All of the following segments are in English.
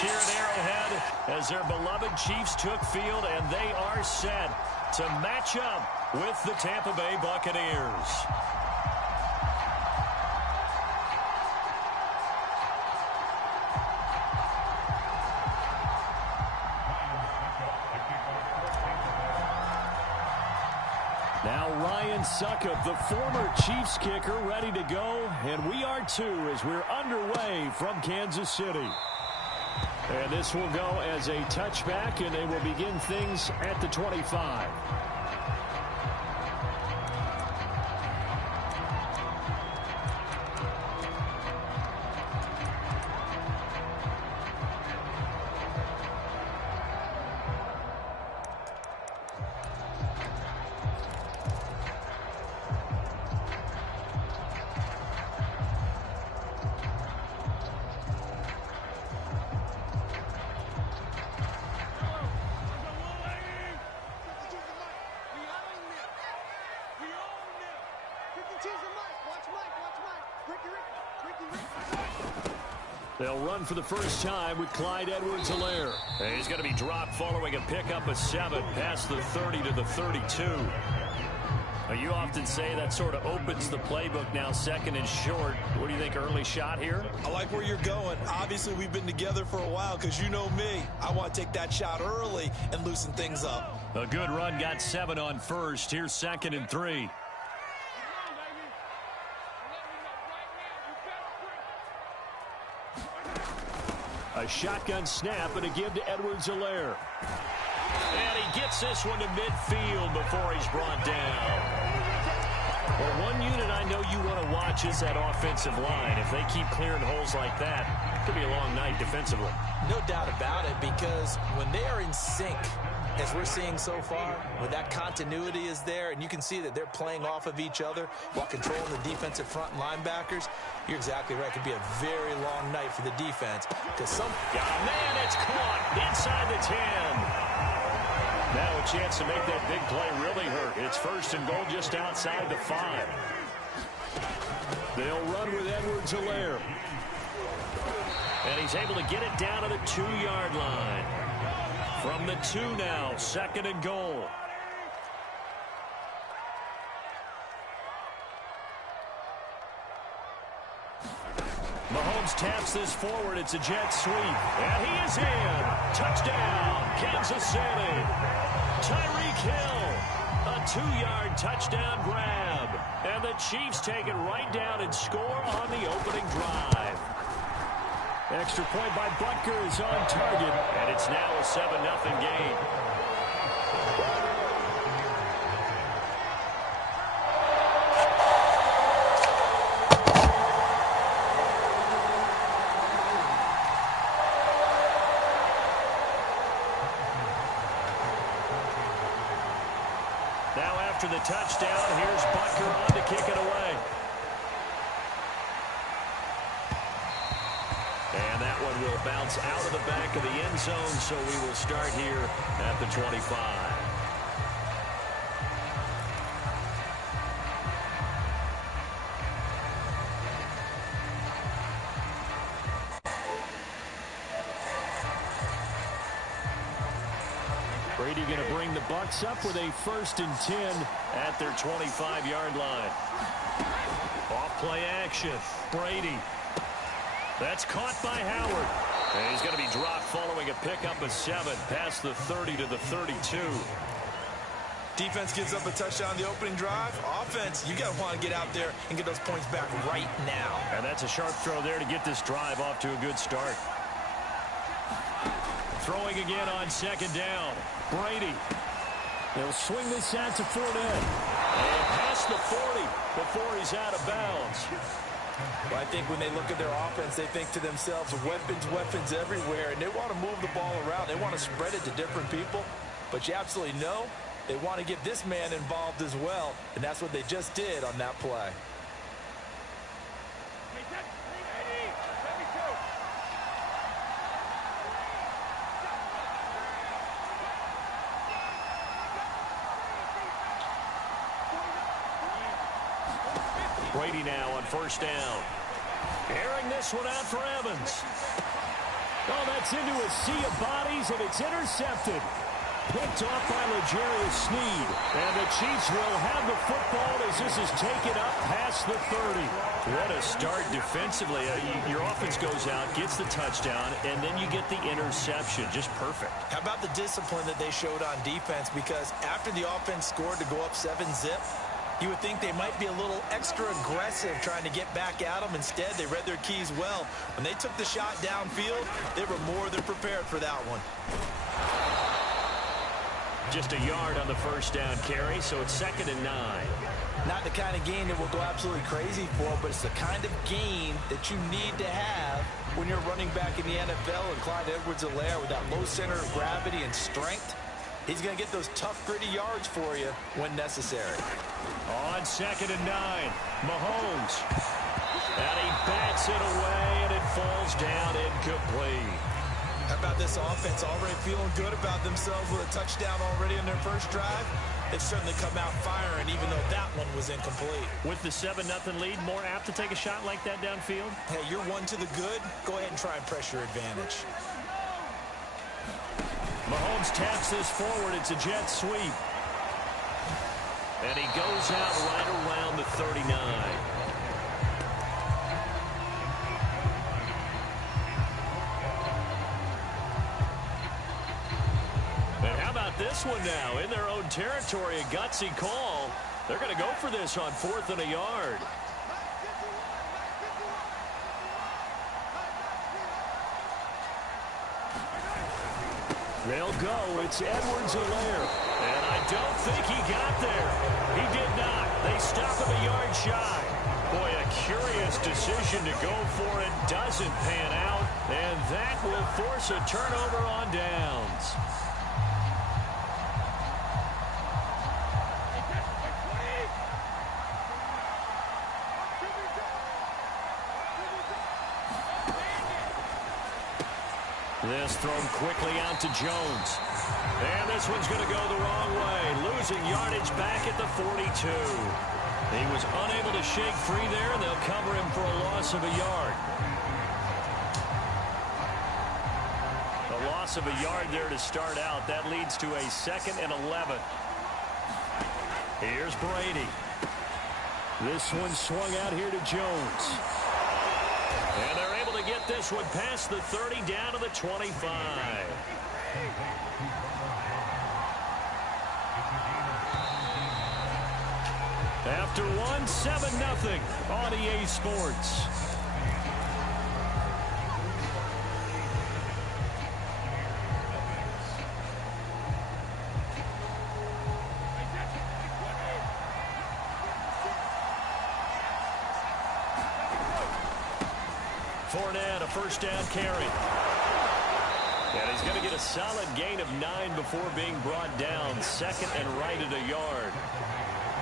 Chiefs here at Arrowhead as their beloved Chiefs took field, and they are set to match up with the Tampa Bay Buccaneers. Now Ryan Succop, the former Chiefs kicker, ready to go. And we are too as we're underway from Kansas City. And this will go as a touchback, and they will begin things at the 25. They'll run for the first time with Clyde Edwards-Helaire. He's going to be dropped following a pickup of 7 past the 30 to the 32. You often say that sort of opens the playbook now, second and short. What do you think, early shot here? I like where you're going. Obviously, we've been together for a while because you know me. I want to take that shot early and loosen things up. A good run, got 7 on first. Here's 2nd and 3. A shotgun snap and a give to Edwards-Helaire. And he gets this one to midfield before he's brought down. Well, one unit I know you want to watch is that offensive line. If they keep clearing holes like that, it could be a long night defensively. No doubt about it, because when they are in sync, as we're seeing so far, when that continuity is there, and you can see that they're playing off of each other while controlling the defensive front linebackers, you're exactly right. It could be a very long night for the defense. Man, it's caught inside the 10. Now a chance to make that big play really hurt. It's 1st and goal just outside the 5. They'll run with Edwards-Helaire. And he's able to get it down to the 2-yard line. From the 2 now, 2nd and goal. Mahomes taps this forward. It's a jet sweep. And he is in. Touchdown, Kansas City. Tyreek Hill, a 2-yard touchdown grab. And the Chiefs take it right down and score on the opening drive. Extra point by Butker is on target, and it's now a 7-0 game. Now after the touchdown, here's Butker on to kick it away. And that one will bounce out of the back of the end zone, so we will start here at the 25. Brady going to bring the Bucs up with a 1st and 10 at their 25-yard line. Off play action. Brady. That's caught by Howard. And he's going to be dropped following a pickup of 7 past the 30 to the 32. Defense gives up a touchdown the opening drive. Offense, you got to want to get out there and get those points back right now. And that's a sharp throw there to get this drive off to a good start. Throwing again on 2nd down. Brady. They'll swing this out to Fournette. And past the 40 before he's out of bounds. Well, I think when they look at their offense, they think to themselves, weapons everywhere, and they want to move the ball around. They want to spread it to different people, but you absolutely know they want to get this man involved as well, and that's what they just did on that play. Brady now on 1st down. Airing this one out for Evans. Oh, that's into a sea of bodies, and it's intercepted. Picked off by L'Jarius Sneed. And the Chiefs will have the football as this is taken up past the 30. What a start defensively. Your offense goes out, gets the touchdown, and then you get the interception. Just perfect. How about the discipline that they showed on defense? Because after the offense scored to go up 7-zip, you would think they might be a little extra aggressive trying to get back at them. Instead, they read their keys well. When they took the shot downfield, they were more than prepared for that one. Just a yard on the first down carry, so it's 2nd and 9. Not the kind of gain that we'll go absolutely crazy for, but it's the kind of gain that you need to have when you're running back in the NFL. And Clyde Edwards-Helaire, with that low center of gravity and strength, he's going to get those tough, gritty yards for you when necessary. On 2nd and 9, Mahomes. And he bats it away, and it falls down incomplete. How about this offense already feeling good about themselves with a touchdown already in their first drive? They've certainly come out firing, even though that one was incomplete. With the 7-0 lead, more apt to take a shot like that downfield? Hey, you're one to the good. Go ahead and try and press your advantage. Mahomes taps this forward. It's a jet sweep. And he goes out right around the 39. This one now in their own territory, a gutsy call. They're going to go for this on 4th and a yard. They'll go. It's Edwards-Helaire. And I don't think he got there. He did not. They stop him a yard shy. Boy, a curious decision to go for it. Doesn't pan out. And that will force a turnover on downs. This thrown quickly out to Jones. And this one's going to go the wrong way. Losing yardage back at the 42. He was unable to shake free there, and they'll cover him for a loss of a yard. A loss of a yard there to start out. That leads to a 2nd and 11. Here's Brady. This one swung out here to Jones. And they're able to get this one past the 30 down to the 25. After one, 7-0 on EA Sports. Fournette, a first down carry. And he's going to get a solid gain of 9 before being brought down. 2nd and right at a yard.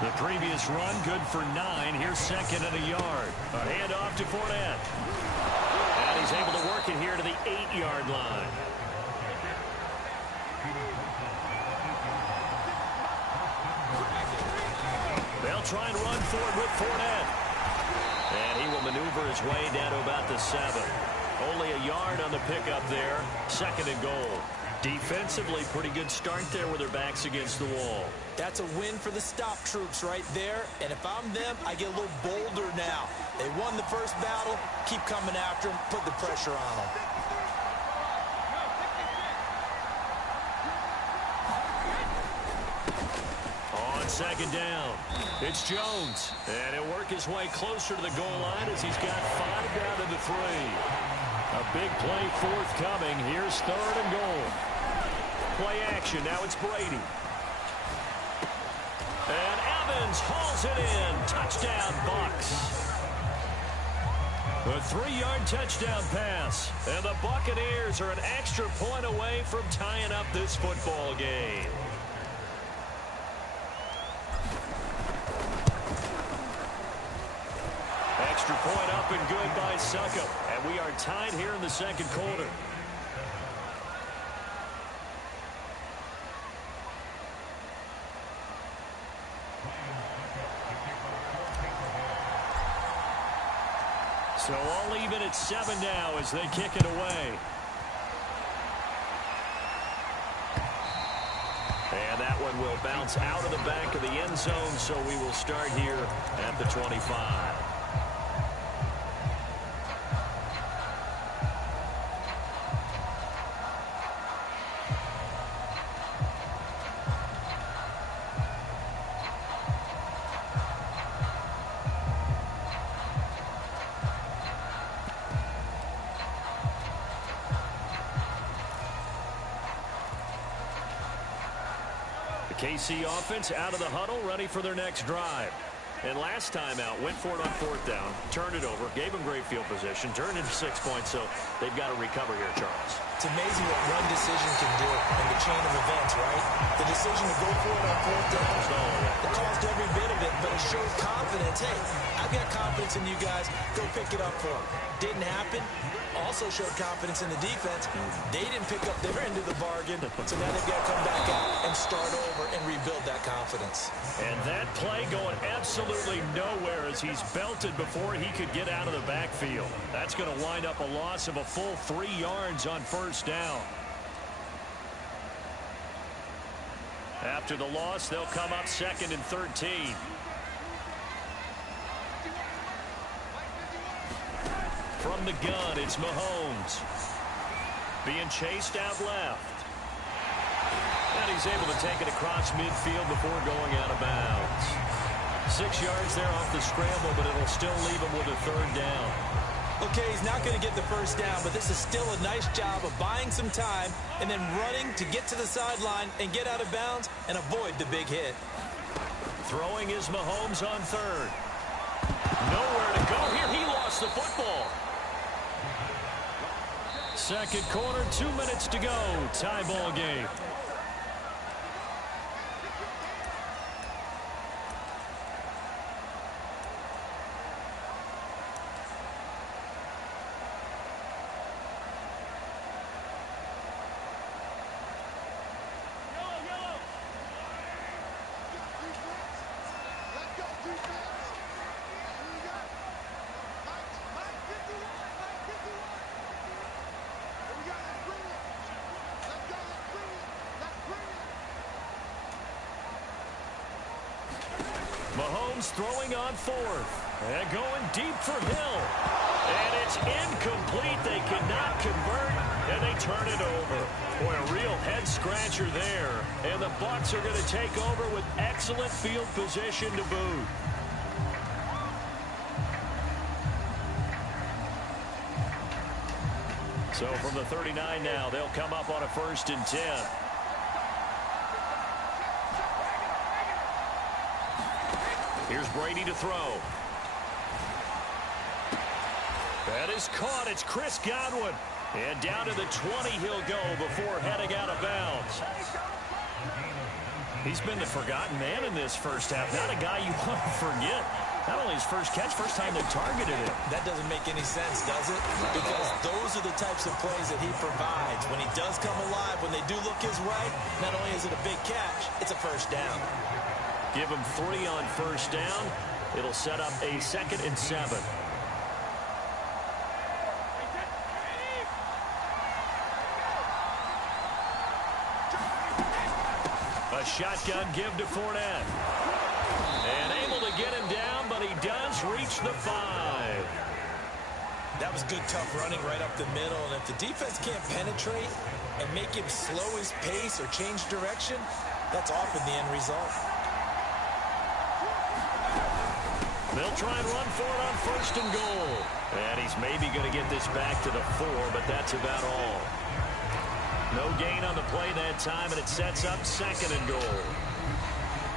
The previous run, good for 9. Here's 2nd and a yard. A handoff to Fournette. And he's able to work it here to the 8-yard line. They'll try and run for it with Fournette. And he will maneuver his way down to about the 7. Only a yard on the pickup there. 2nd and goal. Defensively, pretty good start there with their backs against the wall. That's a win for the stop troops right there. And if I'm them, I get a little bolder now. They won the first battle. Keep coming after them. Put the pressure on them. On 2nd down, it's Jones. And he'll work his way closer to the goal line as he's got 5 down to the 3. A big play forthcoming. Here's 3rd and goal. Play action. Now it's Brady. And Evans hauls it in. Touchdown, Bucs. A 3-yard touchdown pass. And the Buccaneers are an extra point away from tying up this football game. Extra point up and good by Succop. And we are tied here in the 2nd quarter. So all even at 7 now as they kick it away. And that one will bounce out of the back of the end zone, so we will start here at the 25. KC offense out of the huddle, ready for their next drive. And last time out, went for it on 4th down, turned it over, gave them great field position, turned into 6 points, so they've got to recover here, Charles. It's amazing what one decision can do in the chain of events, right? The decision to go for it on 4th down, it caused every bit of it, but it showed confidence. Hey, I've got confidence in you guys. Go pick it up for them. Didn't happen. Also showed confidence in the defense. They didn't pick up their end of the bargain, so now they've got to come back out and start over and rebuild that confidence. And that play going absolutely nowhere as he's belted before he could get out of the backfield. That's going to wind up a loss of a full 3 yards on 1st down. After the loss, they'll come up 2nd and 13. From the gun, it's Mahomes. Being chased out left. And he's able to take it across midfield before going out of bounds. 6 yards there off the scramble, but it'll still leave him with a 3rd down. Okay, he's not going to get the 1st down, but this is still a nice job of buying some time and then running to get to the sideline and get out of bounds and avoid the big hit. Throwing is Mahomes on 3rd. Nowhere to go here. He lost the football. 2nd quarter, 2 minutes to go. Tie ball game. Mahomes throwing on 4th. And going deep for Hill. And it's incomplete. They cannot convert, and they turn it over. Boy, a real head-scratcher there. And the Bucs are going to take over with excellent field position to boot. So from the 39 now, they'll come up on a 1st and 10. Here's Brady to throw. That is caught. It's Chris Godwin. And down to the 20 he'll go before heading out of bounds. He's been the forgotten man in this first half. Not a guy you want to forget. Not only his first catch, first time they targeted him. That doesn't make any sense, does it? Because those are the types of plays that he provides. When he does come alive, when they do look his way, not only is it a big catch, it's a 1st down. Give him 3 on 1st down. It'll set up a 2nd and 7. A shotgun give to Fournette. And able to get him down, but he does reach the 5. That was good, tough running right up the middle. And if the defense can't penetrate and make him slow his pace or change direction, that's often the end result. They'll try and run for it on 1st and goal. And he's maybe going to get this back to the 4, but that's about all. No gain on the play that time, and it sets up 2nd and goal.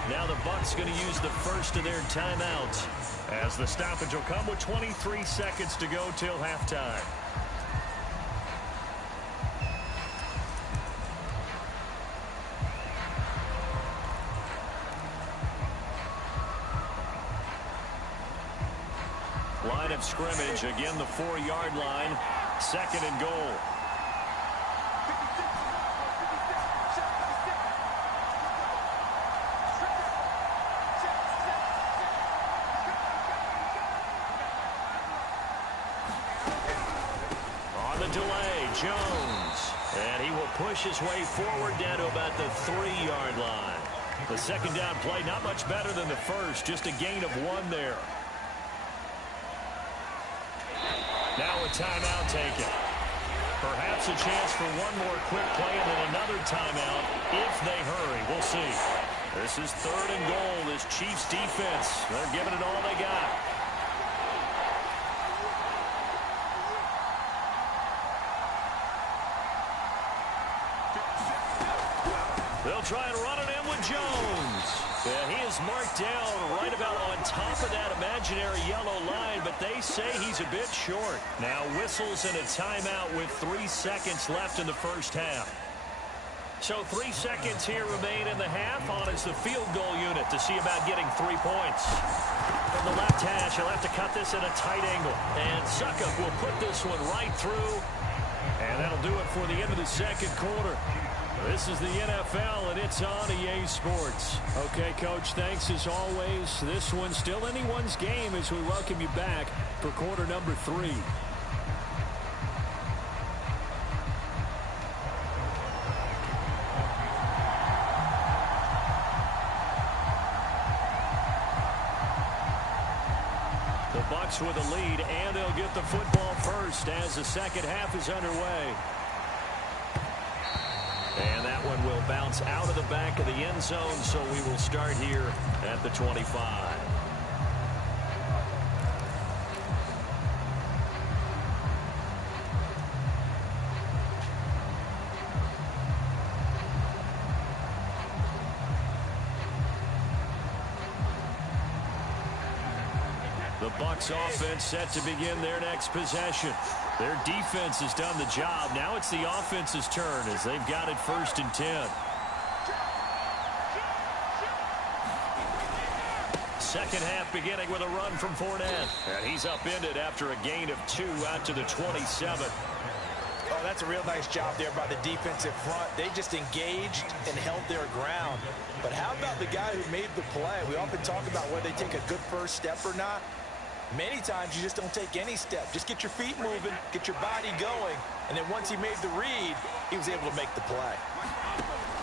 Now the Bucs going to use the first of their timeouts, as the stoppage will come with 23 seconds to go till halftime. Line of scrimmage, again the 4-yard line, 2nd and goal. On the delay, Jones. And he will push his way forward down to about the 3-yard line. The second down play, not much better than the first, just a gain of 1 there. Now a timeout taken. Perhaps a chance for one more quick play and then another timeout if they hurry. We'll see. This is 3rd and goal. This Chiefs defense, they're giving it all they got. They'll try and run it in with Jones. Yeah, he is marked down right about on top of that imaginary yellow line, but they say he's a bit short. Now whistles and a timeout with 3 seconds left in the first half. So 3 seconds here remain in the half on as the field goal unit to see about getting 3 points. From the left hash, he'll have to cut this at a tight angle. And Suckup will put this one right through. And that'll do it for the end of the second quarter. This is the NFL, and it's on EA Sports. Okay, Coach, thanks as always. This one's still anyone's game as we welcome you back for quarter number 3. The Bucs with a lead, and they'll get the football first as the second half is underway. And that one will bounce out of the back of the end zone, so we will start here at the 25. The Bucs offense set to begin their next possession. Their defense has done the job. Now it's the offense's turn as they've got it 1st and 10. Second half beginning with a run from Fournette. And he's upended after a gain of 2 out to the 27. Oh, that's a real nice job there by the defensive front. They just engaged and held their ground. But how about the guy who made the play? We often talk about whether they take a good first step or not. Many times you just don't take any step. Just get your feet moving, get your body going, and then once he made the read, he was able to make the play.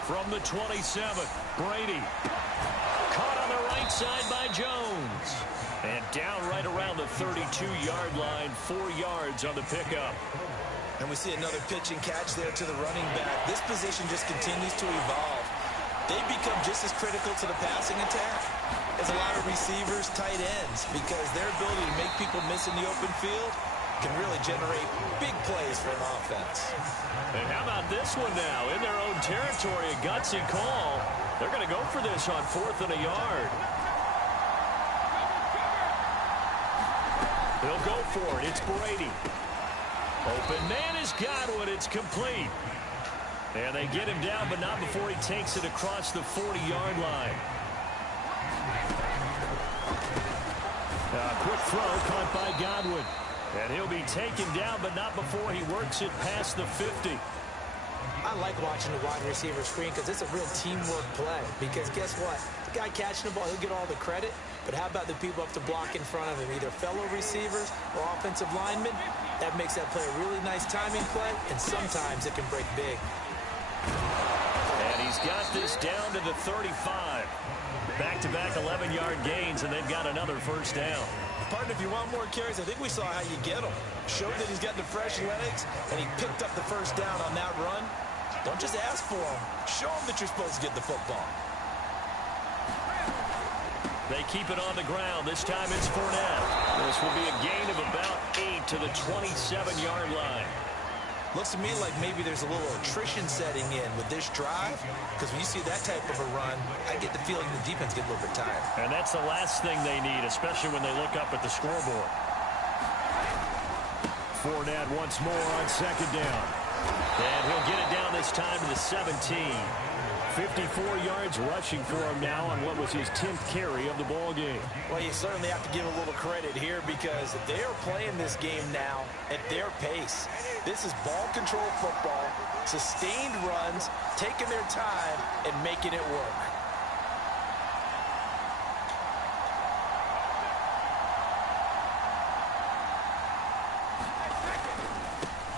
From the 27, Brady. Caught on the right side by Jones. And down right around the 32-yard line, 4 yards on the pickup. And we see another pitch and catch there to the running back. This position just continues to evolve. They become just as critical to the passing attack as a lot of receivers, tight ends, because their ability to make people miss in the open field can really generate big plays for an offense. And how about this one now? In their own territory, a gutsy call. They're going to go for this on 4th and a yard. They'll go for it. It's Brady. Open man is Godwin. It's complete. And they get him down, but not before he takes it across the 40-yard line. Quick throw caught by Godwin. And he'll be taken down, but not before he works it past the 50. I like watching the wide receiver screen because it's a real teamwork play. Because guess what? The guy catching the ball, he'll get all the credit. But how about the people up to block in front of him, either fellow receivers or offensive linemen? That makes that play a really nice timing play, and sometimes it can break big. And he's got this down to the 35. Back-to-back 11-yard gains, and they've got another first down. Partner, if you want more carries, I think we saw how you get them. Showed that he's got the fresh legs, and he picked up the first down on that run. Don't just ask for them. Show them that you're supposed to get the football. They keep it on the ground. This time it's Fournette. This will be a gain of about 8 to the 27-yard line. Looks to me like maybe there's a little attrition setting in with this drive, because when you see that type of a run, I get the feeling the defense gets a little bit tired. And that's the last thing they need, especially when they look up at the scoreboard. Fournette once more on 2nd down. And he'll get it down this time to the 17. 54 yards rushing for him now on what was his 10th carry of the ball game. Well, you certainly have to give a little credit here because they are playing this game now at their pace. This is ball control football, sustained runs, taking their time and making it work.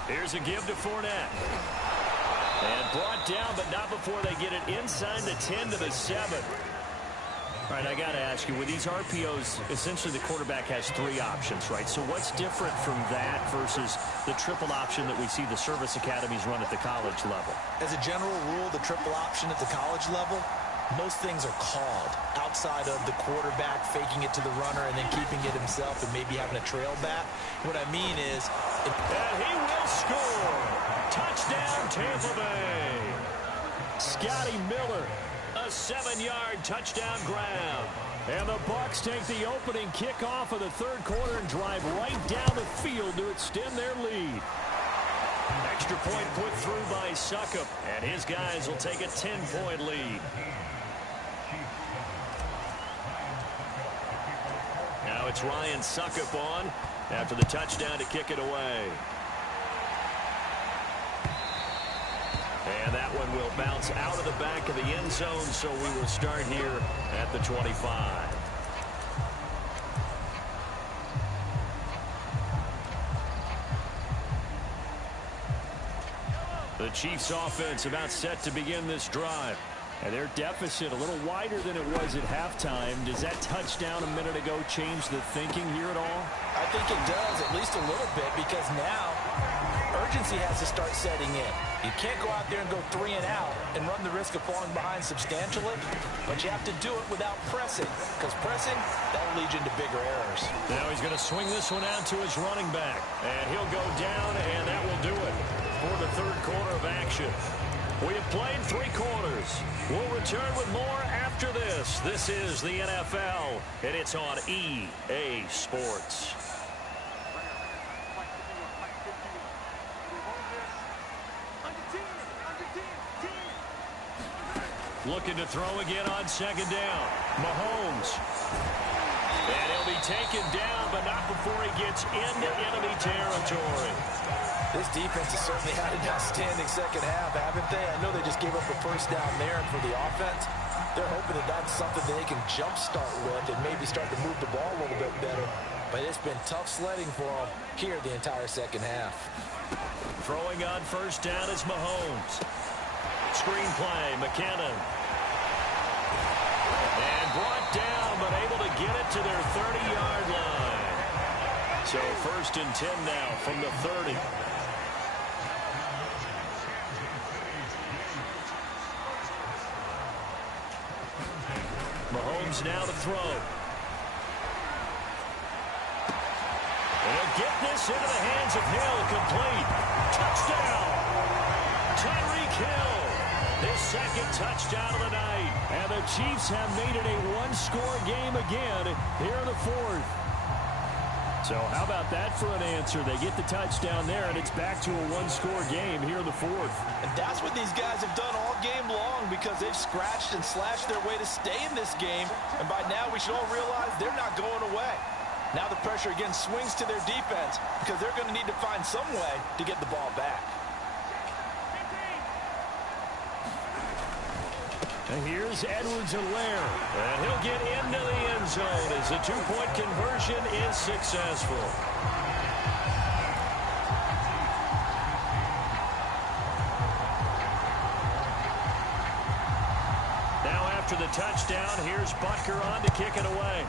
Here's a give to Fournette. And brought down, but not before they get it inside the 10 to the 7. All right, I got to ask you, with these RPOs, essentially the quarterback has 3 options, right? So what's different from that versus the triple option that we see the service academies run at the college level? As a general rule, the triple option at the college level, most things are called outside of the quarterback faking it to the runner and then keeping it himself and maybe having a trail back. What I mean is... And he will score! Touchdown, Tampa Bay! Scotty Miller. A 7-yard touchdown grab. And the Bucs take the opening kickoff of the third quarter and drive right down the field to extend their lead. Extra point put through by Succop, and his guys will take a 10-point lead. Now it's Ryan Succop on after the touchdown to kick it away. And that one will bounce out of the back of the end zone, so we will start here at the 25. The Chiefs offense about set to begin this drive. And their deficit a little wider than it was at halftime. Does that touchdown a minute ago change the thinking here at all? I think it does, at least a little bit, because now urgency has to start setting in. You can't go out there and go 3 and out and run the risk of falling behind substantially, but you have to do it without pressing, because pressing, that'll lead you into bigger errors. Now he's going to swing this one out to his running back, and he'll go down, and that will do it for the third quarter of action. We have played 3 quarters. We'll return with more after this. This is the NFL, and it's on EA Sports. Looking to throw again on second down. Mahomes. And he'll be taken down, but not before he gets into enemy territory. This defense has certainly had an outstanding second half, haven't they? I know they just gave up a first down there, and for the offense, they're hoping that that's something that they can jumpstart with and maybe start to move the ball a little bit better. But it's been tough sledding for them here the entire second half. Throwing on first down is Mahomes. Screenplay, McKinnon. And brought down, but able to get it to their 30-yard line. So first and 10 now from the 30. Mahomes now to throw. And he'll get this into the hands of Hill, complete. Touchdown! Tyreek Hill, his second touchdown of the night. And the Chiefs have made it a one-score game again here in the fourth. So how about that for an answer? They get the touchdown there, and it's back to a one-score game here in the fourth. And that's what these guys have done all game long, because they've scratched and slashed their way to stay in this game. And by now, we should all realize they're not going away. Now the pressure again swings to their defense, because they're going to need to find some way to get the ball back. And here's Edwards-Helaire, and he'll get into the end zone as the two-point conversion is successful. Now after the touchdown, here's Butker on to kick it away.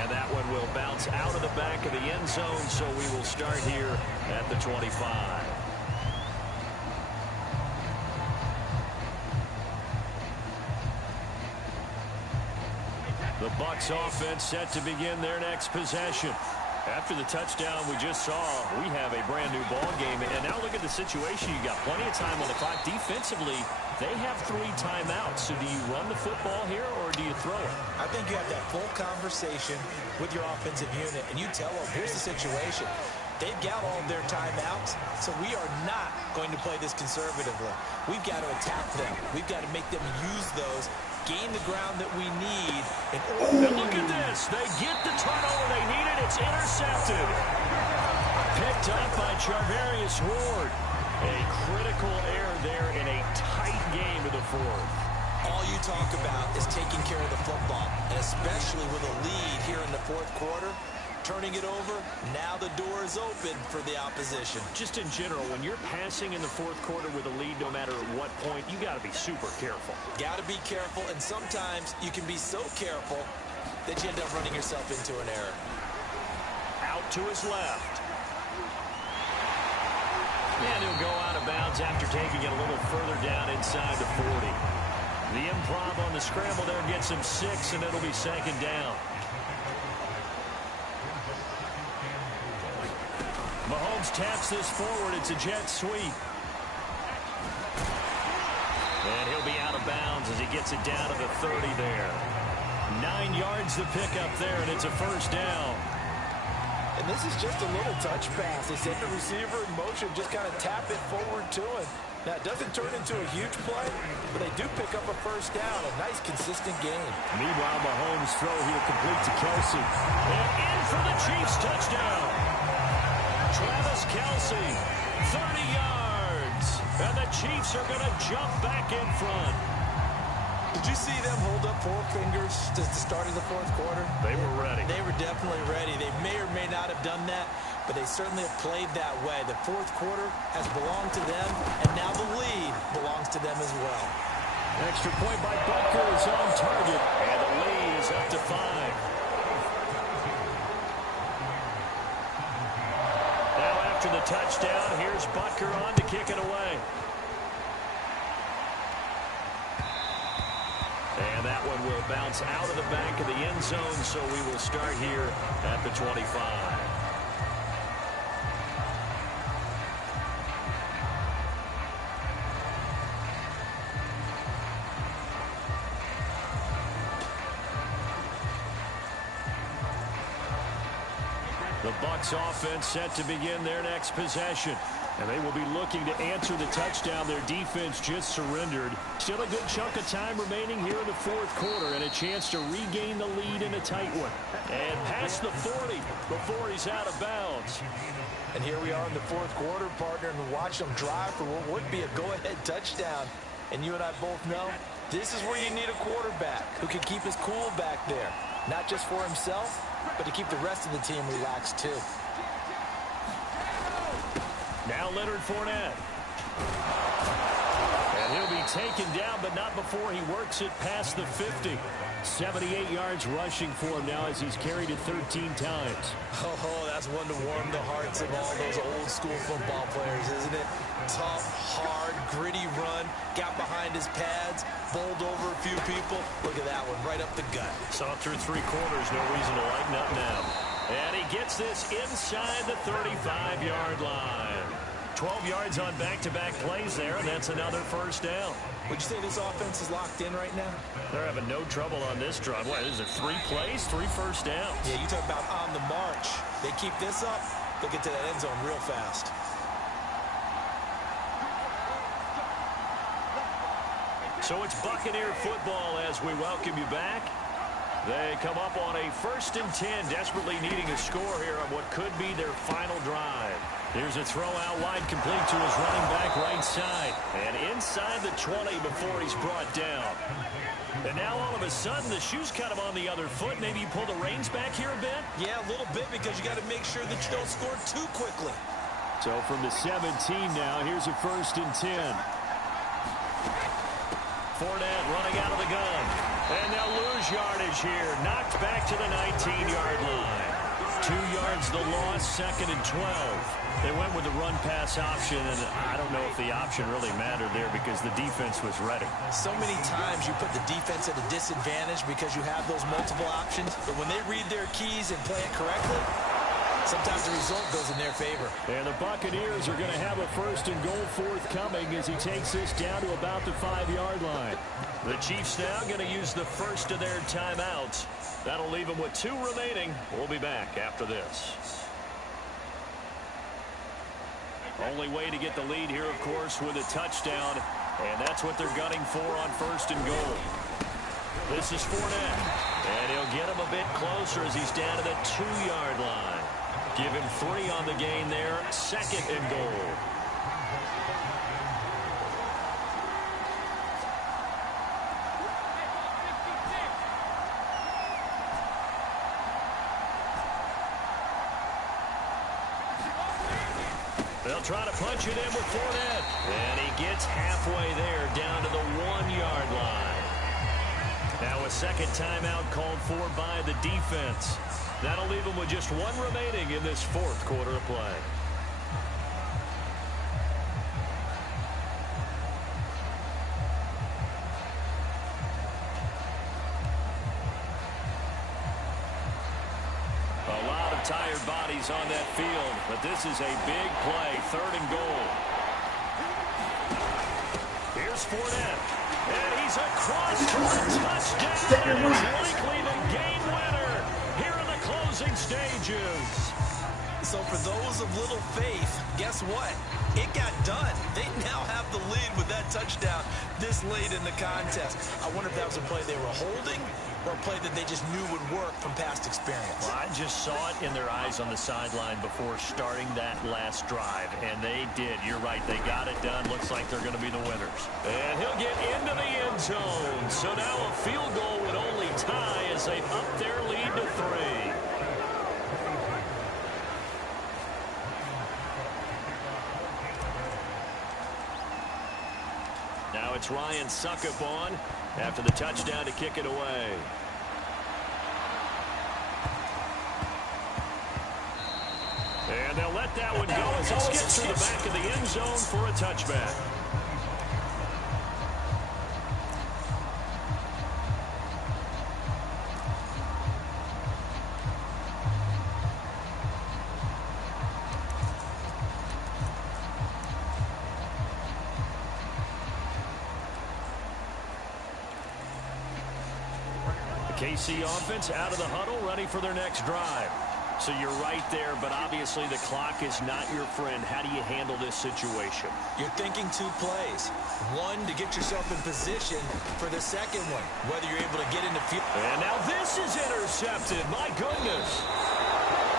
And that one will bounce out of the back of the end zone, so we will start here at the 25. The Bucs offense set to begin their next possession. After the touchdown we just saw, we have a brand new ball game. And now look at the situation. You got plenty of time on the clock. Defensively, they have 3 timeouts. So do you run the football here or do you throw it? I think you have that full conversation with your offensive unit, and you tell them, here's the situation. They've got all of their timeouts, so we are not going to play this conservatively. We've got to attack them. We've got to make them use those, gain the ground that we need. And look at this. They get the turnover they needed. It's intercepted. Picked up by Charvarius Ward. A critical error there in a tight game to the fourth. All you talk about is taking care of the football, and especially with a lead here in the fourth quarter. turning it over. Now the door is open for the opposition. Just in general, when you're passing in the fourth quarter with a lead, no matter at what point, you got to be super careful. Got to be careful, and sometimes you can be so careful that you end up running yourself into an error. Out to his left. And he'll go out of bounds after taking it a little further down inside the 40. The improv on the scramble there gets him 6, and it'll be second down. Mahomes taps this forward. It's a jet sweep. And he'll be out of bounds as he gets it down to the 30 there. 9 yards to pick up there, and it's a first down. And this is just a little touch pass. They send the receiver in motion, just kind of tap it forward to him. Now, it doesn't turn into a huge play, but they do pick up a first down. A nice, consistent game. Meanwhile, Mahomes' throw here complete to Kelsey. And in for the Chiefs touchdown. Travis Kelsey, 30 yards. And the Chiefs are going to jump back in front. Did you see them hold up 4 fingers at the start of the fourth quarter? They were ready. They were definitely ready. They may or may not have done that, but they certainly have played that way. The fourth quarter has belonged to them, and now the lead belongs to them as well. Extra point by Butker is on target, and the lead is up to 5. Now after the touchdown, here's Butker on to kick it away. And that one will bounce out of the back of the end zone, so we will start here at the 25. The Bucs offense set to begin their next possession. And they will be looking to answer the touchdown their defense just surrendered. Still a good chunk of time remaining here in the fourth quarter and a chance to regain the lead in a tight one. And past the 40 before he's out of bounds. And here we are in the fourth quarter, partner, and watch them drive for what would be a go-ahead touchdown. And you and I both know this is where you need a quarterback who can keep his cool back there. Not just for himself, but to keep the rest of the team relaxed too. Now Leonard Fournette. And he'll be taken down, but not before he works it past the 50. 78 yards rushing for him now as he's carried it 13 times. Oh, that's one to warm the hearts of all those old school football players, isn't it? Tough, hard, gritty run. Got behind his pads, bowled over a few people. Look at that one, right up the gut. Saw through 3 quarters, no reason to lighten up now. And he gets this inside the 35-yard line. 12 yards on back-to-back plays there, and that's another first down. Would you say this offense is locked in right now? They're having no trouble on this drive. What, is it 3 plays, 3 first downs? Yeah, you talk about on the march. They keep this up, they'll get to that end zone real fast. So it's Buccaneer football as we welcome you back. They come up on a 1st and 10, desperately needing a score here on what could be their final drive. Here's a throw out wide, complete to his running back right side. And inside the 20 before he's brought down. And now all of a sudden the shoe's kind of on the other foot. Maybe you pull the reins back here a bit? Yeah, a little bit because you got to make sure that you don't score too quickly. So from the 17 now, here's a 1st and 10. Fournette running out of the gun. And they'll lose yardage here. Knocked back to the 19-yard line. 2 yards the loss, 2nd and 12. They went with the run-pass option, and I don't know if the option really mattered there because the defense was ready. So many times you put the defense at a disadvantage because you have those multiple options, but when they read their keys and play it correctly, sometimes the result goes in their favor. And the Buccaneers are going to have a 1st and goal forthcoming as he takes this down to about the 5-yard line. The Chiefs now going to use the first of their timeouts. That'll leave them with 2 remaining. We'll be back after this. Only way to get the lead here, of course, with a touchdown. And that's what they're gunning for on 1st and goal. This is Fournette. And he'll get him a bit closer as he's down to the 2-yard line. Give him 3 on the gain there. 2nd and goal. They'll try to punch it in with Fournette. And he gets halfway there down to the 1-yard line. Now a second timeout called for by the defense. That'll leave them with just one remaining in this fourth quarter of play. Tired bodies on that field, but this is a big play, 3rd and goal. Here's Fournette, and he's across for a touchdown, and he's likely the game winner here in the closing stages. So for those of little faith, guess what? It got done. They now have the lead with that touchdown this late in the contest. I wonder if that was a play they were holding or a play that they just knew would work from past experience. Well, I just saw it in their eyes on the sideline before starting that last drive, and they did. You're right. They got it done. Looks like they're going to be the winners. And he'll get into the end zone. So now a field goal would only tie as they up their lead to 3. Now it's Ryan Suckup on after the touchdown to kick it away. And they'll let that one go as it skips through the back of the end zone for a touchback. KC offense out of the huddle, ready for their next drive. So you're right there, but obviously the clock is not your friend. How do you handle this situation? You're thinking 2 plays. One, to get yourself in position for the second one, whether you're able to get into field. And now this is intercepted. My goodness.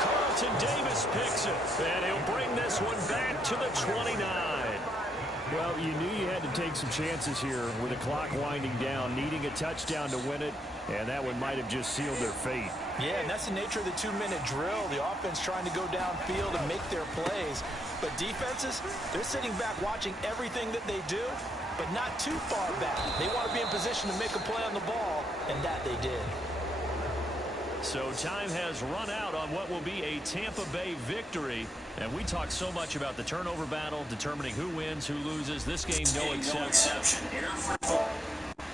Carlton Davis picks it, and he'll bring this one back to the 29. Well, you knew you had to take some chances here with the clock winding down, needing a touchdown to win it, and that one might have just sealed their fate. Yeah, and that's the nature of the 2-minute drill. The offense trying to go downfield and make their plays. But defenses, they're sitting back watching everything that they do, but not too far back. They want to be in position to make a play on the ball, and that they did. So time has run out on what will be a Tampa Bay victory. And we talk so much about the turnover battle, determining who wins, who loses. This game, no exception.